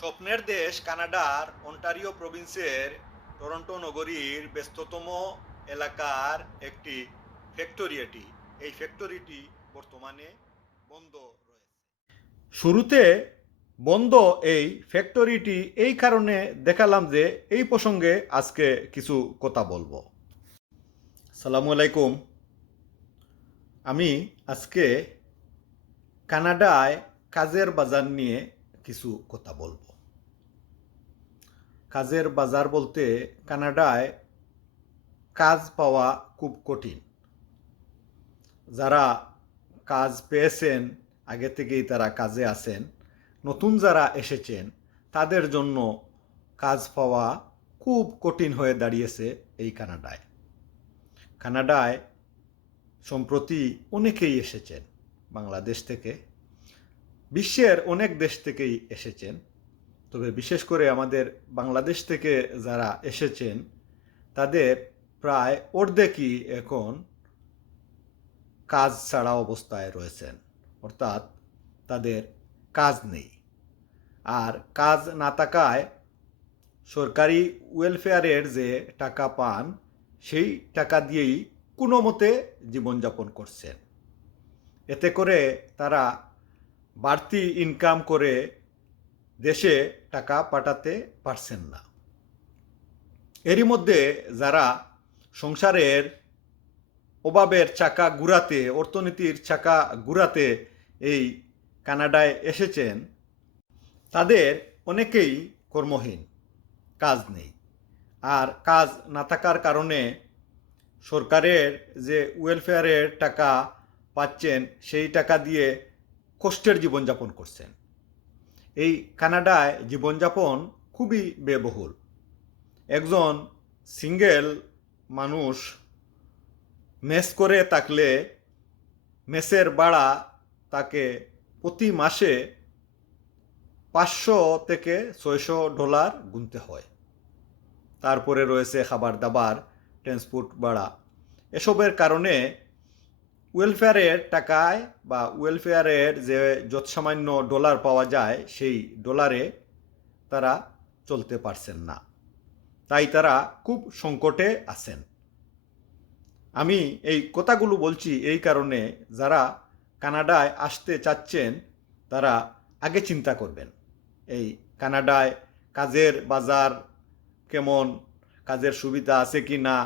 স্বপ্নের দেশ কানাডার অন্টারিও প্রভিন্সের টরন্টো নগরীর ব্যস্ততম এলাকার একটি ফ্যাক্টরি এটি। এই ফ্যাক্টরিটি বর্তমানে বন্ধ রয়েছে। শুরুতে বন্ধ এই ফ্যাক্টরিটি এই কারণে দেখালাম যে এই প্রসঙ্গে আজকে কিছু কথা বলব। সালামু আলাইকুম। আমি আজকে কানাডায় কাজের বাজার নিয়ে কিছু কথা বলব। কাজের বাজার বলতে কানাডায় কাজ পাওয়া খুব কঠিন। যারা কাজ পেয়েছেন, আগে থেকেই তারা কাজে আছেন, নতুন যারা এসেছেন, তাদের জন্য কাজ পাওয়া খুব কঠিন হয়ে দাঁড়িয়েছে এই কানাডায়। কানাডায় সম্প্রতি অনেকেই এসেছেন, বাংলাদেশ থেকে, বিশ্বের অনেক দেশ থেকেই এসেছেন। তবে বিশেষ করে আমাদের বাংলাদেশ থেকে যারা এসেছেন, তাদের প্রায় অর্ধেকই এখন কাজ ছাড়া অবস্থায় রয়েছেন। অর্থাৎ তাদের কাজ নেই। আর কাজ না থাকায় সরকারি ওয়েলফেয়ারের যে টাকা পান, সেই টাকা দিয়েই কোনো মতে জীবনযাপন করছেন। এতে করে তারা বাড়তি ইনকাম করে দেশে টাকা পাঠাতে পারছেন না। এরই মধ্যে যারা সংসারের অভাবের চাকা ঘুরাতে অর্থনীতির চাকা ঘুরাতে এই কানাডায় এসেছেন, তাদের অনেকেই কর্মহীন, কাজ নেই। আর কাজ না থাকার কারণে সরকারের যে ওয়েলফেয়ারের টাকা পাচ্ছেন, সেই টাকা দিয়ে কষ্টের জীবনযাপন করছেন। এই কানাডায় জীবনযাপন খুবই ব্যয়বহুল। একজন সিঙ্গেল মানুষ মেস করে থাকলে মেসের ভাড়া তাকে প্রতি মাসে পাঁচশো থেকে ছয়শো ডলার গুনতে হয়। তারপরে রয়েছে খাবার দাবার ট্রান্সপোর্ট ভাড়া। এসবের কারণে ওয়েলফেয়ারের টাকায় বা ওয়েলফেয়ারের যে যৎসামান্য ডলার পাওয়া যায়, সেই ডলারে তারা চলতে পারছেন না। তাই তারা খুব সংকটে আছেন। আমি এই কথাগুলো বলছি এই কারণে যারা কানাডায় আসতে চাচ্ছেন, তারা আগে চিন্তা করবেন। এই কানাডায় কাজের বাজার কেমন, কাজের সুবিধা আছে কি না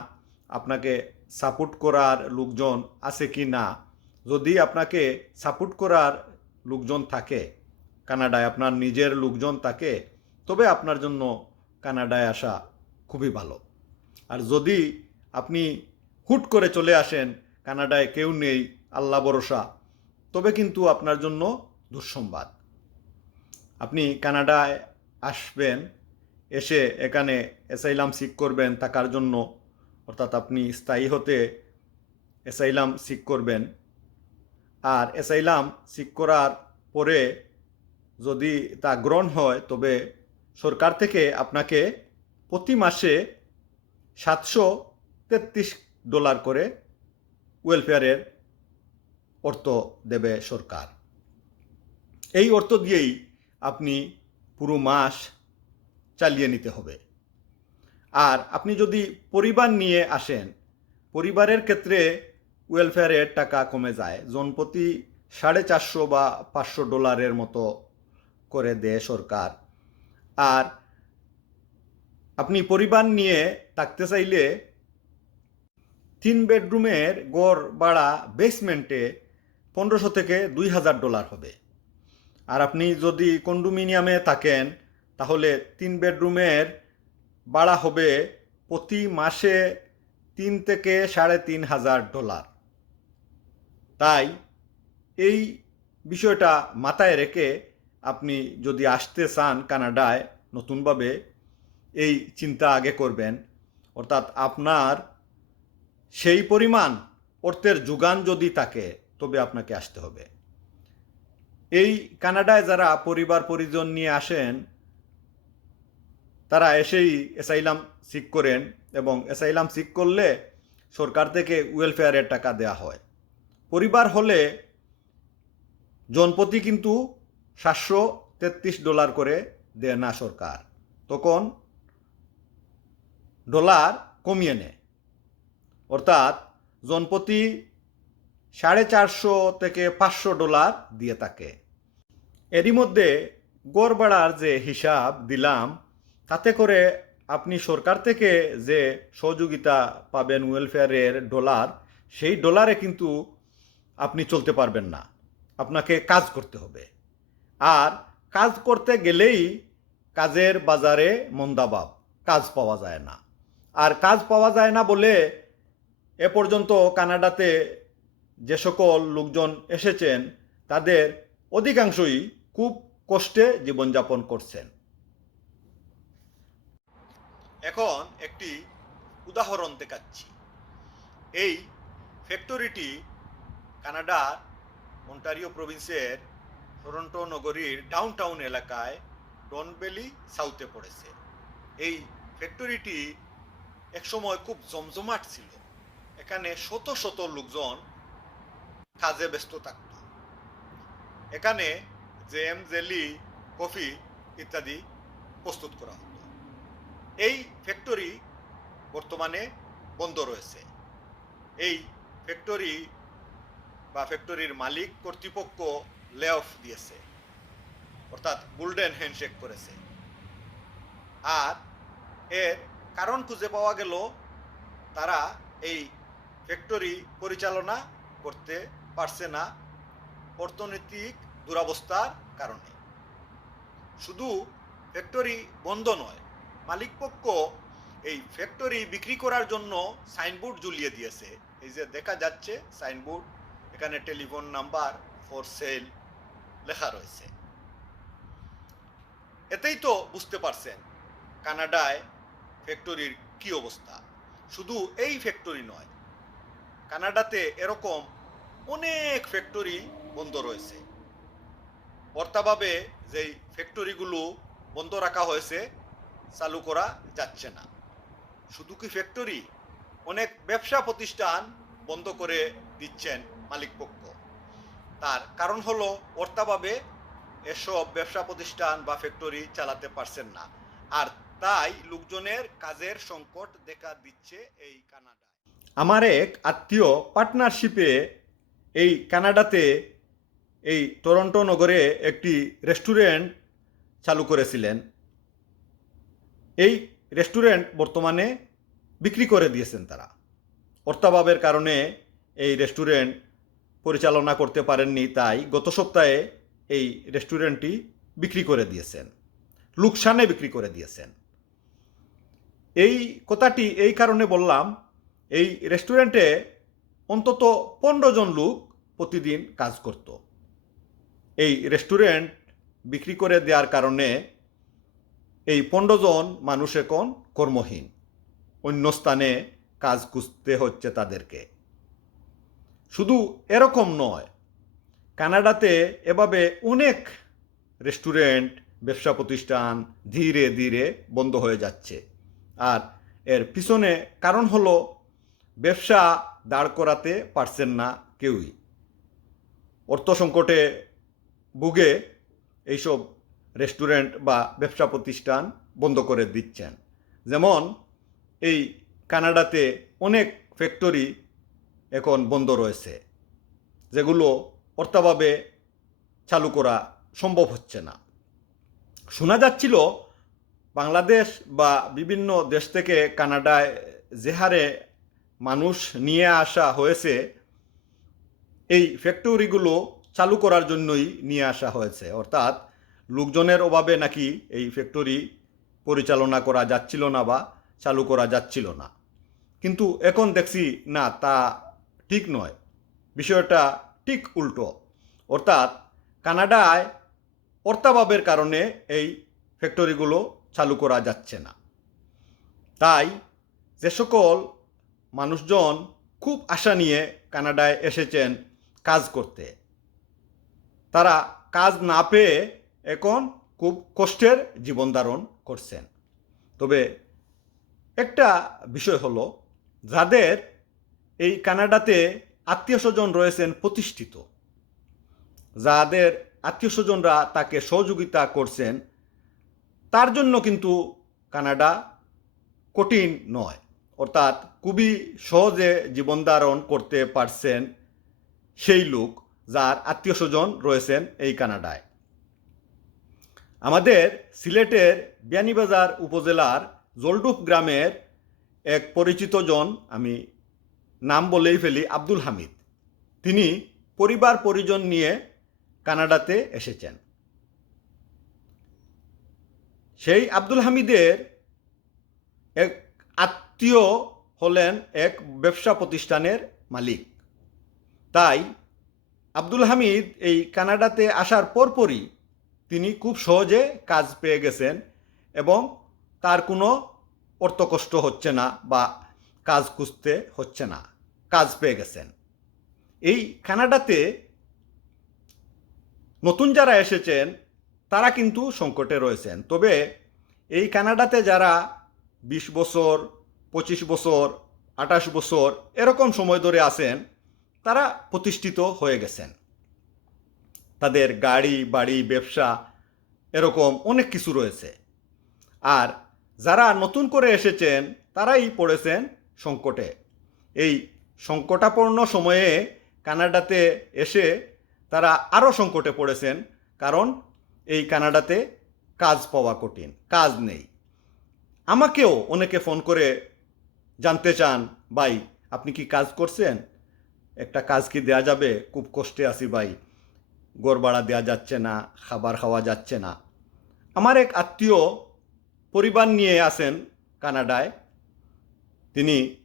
আপনাকে সাপোর্ট করার লোকজন আছে কি না? যদি আপনাকে সাপোর্ট করার লোকজন থাকে, কানাডায় আপনার নিজের লোকজন থাকে, তবে আপনার জন্য কানাডায় আসা খুবই ভালো। আর যদি আপনি হুট করে চলে আসেন, কানাডায় কেউ নেই, আল্লাহ ভরসা, তবে কিন্তু আপনার জন্য দুঃসংবাদ। আপনি কানাডায় আসবেন, এসে এখানে অ্যাসাইলাম সিক করবেন, থাকার জন্য অর্থাৎ আপনি স্থায়ী হতে অ্যাসাইলাম সিক করবেন। আর অ্যাসাইলাম সিক করার পরে যদি তা গ্রহণ হয়, তবে সরকার থেকে আপনাকে প্রতি মাসে সাতশো তেত্রিশ ডলার করে ওয়েলফেয়ারের অর্থ দেবে সরকার। এই অর্থ দিয়েই আপনি পুরো মাস চালিয়ে নিতে হবে। আর আপনি যদি পরিবার নিয়ে আসেন, পরিবারের ক্ষেত্রে ওয়েলফেয়ারের টাকা কমে যায়। জনপ্রতি সাড়ে চারশো বা পাঁচশো ডলারের মতো করে দেয় সরকার। আর আপনি পরিবার নিয়ে থাকতে চাইলে তিন বেডরুমের গড় ভাড়া বেসমেন্টে পনেরোশো থেকে দুই হাজার ডলার হবে। আর আপনি যদি কন্ডোমিনিয়ামে থাকেন, তাহলে তিন বেডরুমের ভাড়া হবে প্রতি মাসে তিন থেকে সাড়ে তিন হাজার ডলার। তাই এই বিষয়টা মাথায় রেখে আপনি যদি আসতে চান কানাডায় নতুনভাবে, এই চিন্তা আগে করবেন। অর্থাৎ আপনার সেই পরিমাণ অর্থের যোগান যদি থাকে, তবে আপনাকে আসতে হবে। এই কানাডায় যারা পরিবার পরিজন নিয়ে আসেন তারা এসেই অ্যাসাইলাম সিক করেন এবং অ্যাসাইলাম সিক করলে সরকার থেকে ওয়েলফেয়ারের টাকা দেওয়া হয়। পরিবার হলে জনপতি কিন্তু সাতশো তেত্রিশ ডলার করে দেয় না সরকার। তখন ডলার কমিয়ে নেয়। অর্থাৎ জনপতি সাড়ে চারশো থেকে পাঁচশো ডলার দিয়ে থাকে। এরই মধ্যে গড় যে হিসাব দিলাম তাতে করে আপনি সরকার থেকে যে সহযোগিতা পাবেন ওয়েলফেয়ারের ডলার, সেই ডলারে কিন্তু আপনি চলতে পারবেন না। আপনাকে কাজ করতে হবে। আর কাজ করতে গেলেই কাজের বাজারে মন্দাভাব, কাজ পাওয়া যায় না। আর কাজ পাওয়া যায় না বলে এ পর্যন্ত কানাডাতে যে সকল লোকজন এসেছেন, তাদের অধিকাংশই খুব কষ্টে জীবনযাপন করছেন। এখন একটি উদাহরণ দেখাচ্ছি। এই ফ্যাক্টরিটি কানাডার অন্টারিও প্রভিন্সের টরন্টো নগরীর ডাউনটাউন এলাকায় ডনবেলি সাউথে পড়েছে। এই ফ্যাক্টরিটি একসময় খুব জমজমাট ছিল। এখানে শত শত লোকজন কাজে ব্যস্ত থাকত। এখানে জেম, জেলি, কফি ইত্যাদি প্রস্তুত করা হতো। এই ফ্যাক্টরি বর্তমানে বন্ধ রয়েছে। এই ফ্যাক্টরি বা ফ্যাক্টরির মালিক কর্তৃপক্ষ লে অফ দিয়েছে, অর্থাৎ গোল্ডেন হ্যান্ডশেক করেছে। আর এর কারণ খুঁজে পাওয়া গেল, তারা এই ফ্যাক্টরি পরিচালনা করতে পারছে না অর্থনৈতিক দুরবস্থার কারণে। শুধু ফ্যাক্টরি বন্ধ নয় মালিকপক্ষ এই ফ্যাক্টরি বিক্রি করার জন্য সাইনবোর্ড ঝুলিয়ে দিয়েছে। এই যে দেখা যাচ্ছে সাইনবোর্ড এখানে টেলিফোন নাম্বার ফর সেল লেখা রয়েছে। এতেই তো বুঝতে পারছেন কানাডায় ফ্যাক্টরির কি অবস্থা। শুধু এই ফ্যাক্টরি নয়, কানাডাতে এরকম অনেক ফ্যাক্টরি বন্ধ রয়েছে। বর্তাভাবে যেই ফ্যাক্টরিগুলো বন্ধ রাখা হয়েছে চালু করা যাচ্ছে না। শুধু কি ফ্যাক্টরি অনেক ব্যবসা প্রতিষ্ঠান বন্ধ করে দিচ্ছেন মালিকপক্ষ তার কারণ হলো, অর্থাভাবে এসব ব্যবসা প্রতিষ্ঠান বা ফ্যাক্টরি চালাতে পারছেন না। আর তাই লোকজনের কাজের সংকট দেখা দিচ্ছে এই কানাডা আমার এক আত্মীয় পার্টনারশিপে এই কানাডাতে, এই টরন্টো নগরে একটি রেস্টুরেন্ট চালু করেছিলেন। এই রেস্টুরেন্ট বর্তমানে বিক্রি করে দিয়েছেন তারা। অর্থাভাবের কারণে এই রেস্টুরেন্ট পরিচালনা করতে পারেননি, তাই গত সপ্তাহে এই রেস্টুরেন্টটি বিক্রি করে দিয়েছেন, লুকসানে বিক্রি করে দিয়েছেন। এই কথাটি এই কারণে বললাম, এই রেস্টুরেন্টে অন্তত পনেরো জন লোক প্রতিদিন কাজ করত। এই রেস্টুরেন্ট বিক্রি করে দেওয়ার কারণে এই পনেরো জন মানুষ এখন কর্মহীন। অন্য স্থানে কাজ খুঁজতে হচ্ছে তাদেরকে। শুধু এরকম নয়, কানাডাতে এভাবে অনেক রেস্টুরেন্ট, ব্যবসা প্রতিষ্ঠান ধীরে ধীরে বন্ধ হয়ে যাচ্ছে। আর এর পিছনে কারণ হলো, ব্যবসা দাঁড় করাতে পারছেন না কেউই। অর্থ সংকটে ভুগে এইসব রেস্টুরেন্ট বা ব্যবসা প্রতিষ্ঠান বন্ধ করে দিচ্ছেন। যেমন এই কানাডাতে অনেক ফ্যাক্টরি এখন বন্ধ রয়েছে, যেগুলো অর্থাভাবে চালু করা সম্ভব হচ্ছে না। শোনা যাচ্ছিল বাংলাদেশ বা বিভিন্ন দেশ থেকে কানাডায় যে হারে মানুষ নিয়ে আসা হয়েছে, এই ফ্যাক্টরিগুলো চালু করার জন্যই নিয়ে আসা হয়েছে। অর্থাৎ লোকজনের অভাবে নাকি এই ফ্যাক্টরি পরিচালনা করা যাচ্ছিল না বা চালু করা যাচ্ছিল না। কিন্তু এখন দেখছি, না, তা ঠিক নয়। বিষয়টা ঠিক উল্টো। অর্থাৎ কানাডায় অর্থাভাবের কারণে এই ফ্যাক্টরিগুলো চালু করা যাচ্ছে না। তাই যে সকল মানুষজন খুব আশা নিয়ে কানাডায় এসেছেন কাজ করতে, তারা কাজ না পেয়ে এখন খুব কষ্টের জীবন ধারণ করছেন। তবে একটা বিষয় হলো, যাদের এই কানাডাতে আত্মীয় স্বজন রয়েছেন প্রতিষ্ঠিত, যাদের আত্মীয় স্বজনরা তাকে সহযোগিতা করছেন, তার জন্য কিন্তু কানাডা কঠিন নয়। অর্থাৎ খুবই সহজে জীবন ধারণ করতে পারছেন সেই লোক যার আত্মীয় স্বজন রয়েছেন এই কানাডায়। আমাদের সিলেটের বিয়ানীবাজার উপজেলার জলডুপ গ্রামের এক পরিচিত জন, আমি নাম বলেই ফেলি, আব্দুল হামিদ। তিনি পরিবার পরিজন নিয়ে কানাডাতে এসেছেন। সেই আব্দুল হামিদের এক আত্মীয় হলেন এক ব্যবসা প্রতিষ্ঠানের মালিক। তাই আব্দুল হামিদ এই কানাডাতে আসার পরপরই তিনি খুব সহজে কাজ পেয়ে গেছেন এবং তার কোনো অর্থকষ্ট হচ্ছে না বা কাজ খুঁজতে হচ্ছে না, কাজ পেয়ে গেছেন। এই কানাডাতে নতুন যারা এসেছেন, তারা কিন্তু সংকটে রয়েছেন। তবে এই কানাডাতে যারা বিশ বছর, পঁচিশ বছর, আঠাশ বছর এরকম সময় ধরে আছেন, তারা প্রতিষ্ঠিত হয়ে গেছেন। তাদের গাড়ি, বাড়ি, ব্যবসা, এরকম অনেক কিছু রয়েছে। আর যারা নতুন করে এসেছেন, তারাই পড়েছেন সংকটে। এই সংকটাপন্ন সময়ে কানাডাতে এসে তারা আরও সংকটে পড়েছেন, কারণ এই কানাডাতে কাজ পাওয়া কঠিন, কাজ নেই। আমাকেও অনেকে ফোন করে জানতে চান, ভাই, আপনি কি কাজ করছেন? একটা কাজ কি দেয়া যাবে? খুব কষ্টে আছি, ভাই। গড় ভাড়া দেওয়া যাচ্ছে না, খাবার খাওয়া যাচ্ছে না। আমার এক আত্মীয় পরিবার নিয়ে আসেন কানাডায়। তিনি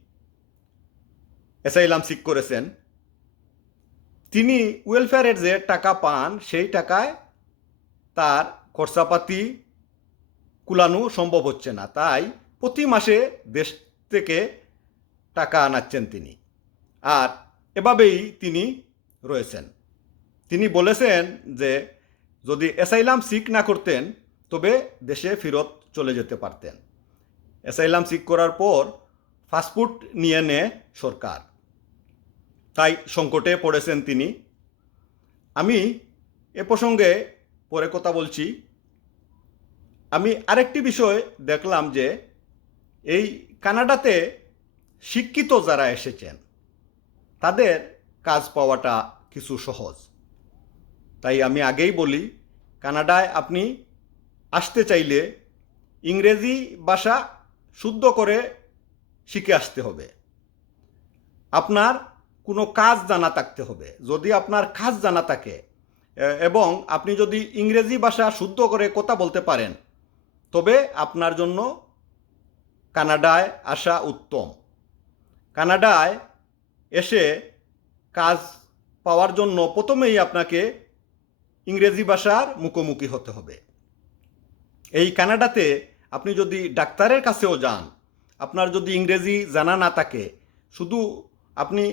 অ্যাসাইলাম সিক করেছেন। তিনি ওয়েলফেয়ারের যে টাকা পান, সেই টাকায় তার খরচাপাতি কুলানো সম্ভব হচ্ছে না। তাই প্রতি মাসে দেশ থেকে টাকা আনাচ্ছেন তিনি। আর এভাবেই তিনি রয়েছেন। তিনি বলেছেন যে, যদি অ্যাসাইলাম সিক না করতেন, তবে দেশে ফেরত চলে যেতে পারতেন। অ্যাসাইলাম সিক করার পর ফাস্টফুড নিয়ে নেয় সরকার। তাই সংকটে পড়েছেন তিনি। আমি এ প্রসঙ্গে পরে কথা বলছি। আমি আরেকটি বিষয় দেখলাম যে, এই কানাডাতে শিক্ষিত যারা এসেছেন, তাদের কাজ পাওয়াটা কিছু সহজ। তাই আমি আগেই বলি, কানাডায় আপনি আসতে চাইলে ইংরেজি ভাষা শুদ্ধ করে শিখে আসতে হবে। আপনার কোনো কাজ জানা থাকতে হবে। যদি আপনার কাজ জানা থাকে এবং আপনি যদি ইংরেজি ভাষা শুদ্ধ করে কথা বলতে পারেন, তবে আপনার জন্য কানাডায় আসা উত্তম। কানাডায় এসে কাজ পাওয়ার জন্য প্রথমেই আপনাকে ইংরেজি ভাষার মুখোমুখি হতে হবে। এই কানাডাতে আপনি যদি ডাক্তারের কাছেও যান, আপনার যদি ইংরেজি জানা না থাকে, শুধু আপনি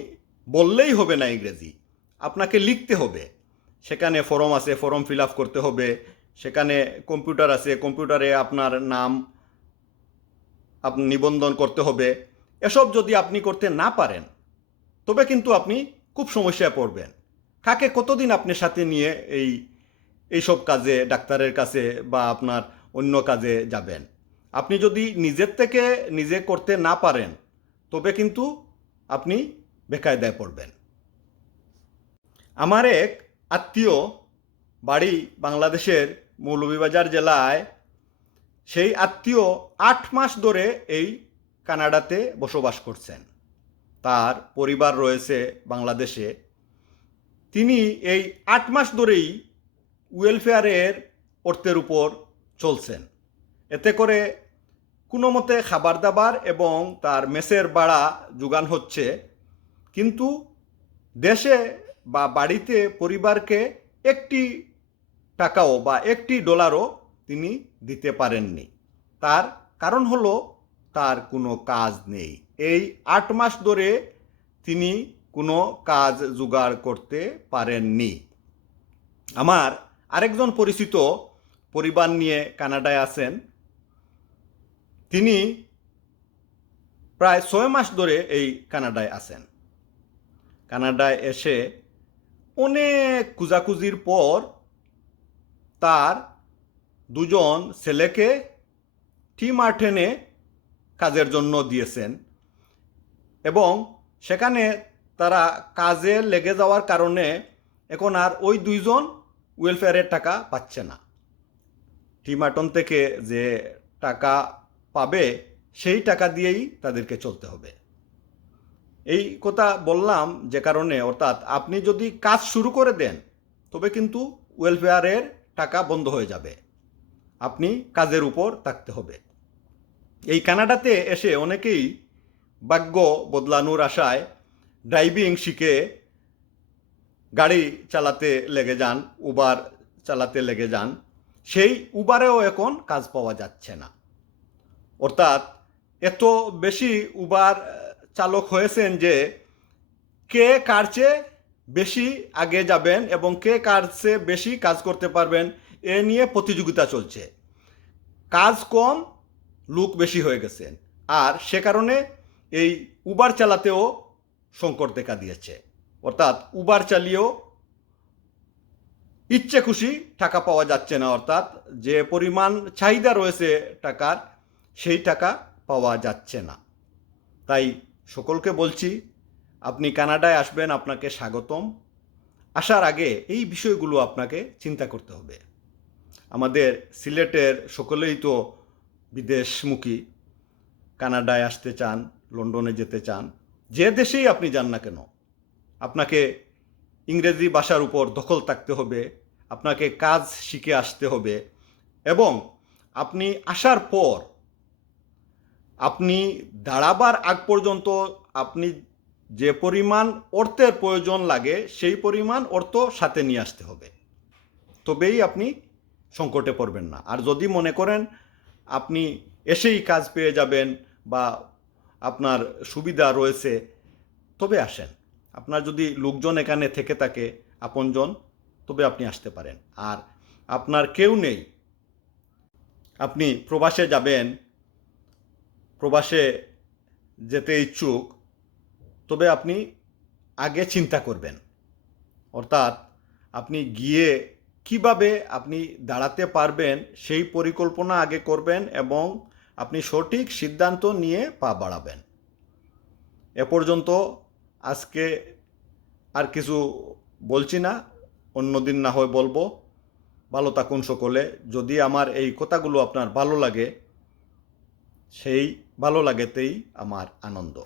বললেই হবে না ইংরেজি, আপনাকে লিখতে হবে। সেখানে ফর্ম আছে, ফর্ম ফিল আপ করতে হবে। সেখানে কম্পিউটার আছে, কম্পিউটারে আপনার নাম আপনি নিবন্ধন করতে হবে। এসব যদি আপনি করতে না পারেন, তবে কিন্তু আপনি খুব সমস্যায় পড়বেন। কাকে কতদিন আপনি সাথে নিয়ে এই, এইসব কাজে, ডাক্তারের কাছে বা আপনার অন্য কাজে যাবেন? আপনি যদি নিজের থেকে নিজে করতে না পারেন, তবে কিন্তু আপনি বেকায়দায় পড়বেন। আমার এক আত্মীয় বাড়ি বাংলাদেশের মৌলভীবাজার জেলায়, সেই আত্মীয় আট মাস ধরে এই কানাডাতে বসবাস করছেন। তার পরিবার রয়েছে বাংলাদেশে। তিনি এই আট মাস ধরেই ওয়েলফেয়ারের অর্থের উপর চলছেন। এতে করে কোনো মতে খাবার দাবার এবং তার মেসের ভাড়া যোগান হচ্ছে। কিন্তু দেশে বা বাড়িতে পরিবারকে একটি টাকাও বা একটি ডলারও তিনি দিতে পারেননি। তার কারণ হলো, তার কোনো কাজ নেই। এই আট মাস ধরে তিনি কোনো কাজ জোগাড় করতে পারেননি। আমার আরেকজন পরিচিত পরিবার নিয়ে কানাডায় আছেন। তিনি প্রায় ছয় মাস ধরে এই কানাডায় আছেন। কানাডায় এসে অনেক খুঁজাখুঁজির পর তার দুজন ছেলেকে টি মার্টেনে কাজের জন্য দিয়েছেন এবং সেখানে তারা কাজে লেগে যাওয়ার কারণে এখন আর ওই দুইজন ওয়েলফেয়ারের টাকা পাচ্ছে না। টিমাটন থেকে যে টাকা পাবে, সেই টাকা দিয়েই তাদেরকে চলতে হবে। এই কথা বললাম যে কারণে, অর্থাৎ আপনি যদি কাজ শুরু করে দেন, তবে কিন্তু ওয়েলফেয়ারের টাকা বন্ধ হয়ে যাবে। আপনি কাজের উপর থাকতে হবে। এই কানাডাতে এসে অনেকেই ভাগ্য বদলানোর আশায় ড্রাইভিং শিখে গাড়ি চালাতে লেগে যান উবার চালাতে লেগে যান, সেই উবারেও এখন কাজ পাওয়া যাচ্ছে না। অর্থাৎ এত বেশি উবার চালক হয়েছেন যে কে কার চেয়ে বেশি আগে যাবেন এবং কে কার বেশি কাজ করতে পারবেন, এ নিয়ে প্রতিযোগিতা চলছে। কাজ কম, লোক বেশি হয়ে গেছেন। আর সে কারণে এই উবার চালাতেও সংকট দেখা দিয়েছে। অর্থাৎ উবার চালিয়েও ইচ্ছে খুশি টাকা পাওয়া যাচ্ছে না, অর্থাৎ যে পরিমাণ চাহিদা রয়েছে টাকার, সেই টাকা পাওয়া যাচ্ছে না। তাই সকলকে বলছি, আপনি কানাডায় আসবেন, আপনাকে স্বাগতম। আসার আগে এই বিষয়গুলো আপনাকে চিন্তা করতে হবে। আমাদের সিলেটের সকলেই তো বিদেশমুখী, কানাডায় আসতে চান, লন্ডনে যেতে চান যে দেশেই আপনি যান না কেন, আপনাকে ইংরেজি ভাষার উপর দখল থাকতে হবে, আপনাকে কাজ শিখে আসতে হবে এবং আপনি আসার পর আপনি দাঁড়াবার আগ পর্যন্ত আপনি যে পরিমাণ অর্থের প্রয়োজন লাগে সেই পরিমাণ অর্থ সাথে নিয়ে আসতে হবে। তবেই আপনি সংকটে পড়বেন না। আর যদি মনে করেন আপনি এসেই কাজ পেয়ে যাবেন বা আপনার সুবিধা রয়েছে, তবে আসেন। আপনার যদি লোকজন এখানে থেকে থাকে, আপনজন, তবে আপনি আসতে পারেন। আর আপনার কেউ নেই, আপনি প্রবাসে যাবেন, প্রবাসে যেতে ইচ্ছুক, তবে আপনি আগে চিন্তা করবেন। অর্থাৎ আপনি গিয়ে কীভাবে আপনি দাঁড়াতে পারবেন, সেই পরিকল্পনা আগে করবেন এবং আপনি সঠিক সিদ্ধান্ত নিয়ে পা বাড়াবেন। এ পর্যন্ত আজকে আর কিছু বলছি না অন্যদিন না হয় বলব। ভালো থাকুন সকলে। যদি আমার এই কথাগুলো আপনার ভালো লাগে, সেই ভালো লাগেতেই আমার আনন্দ।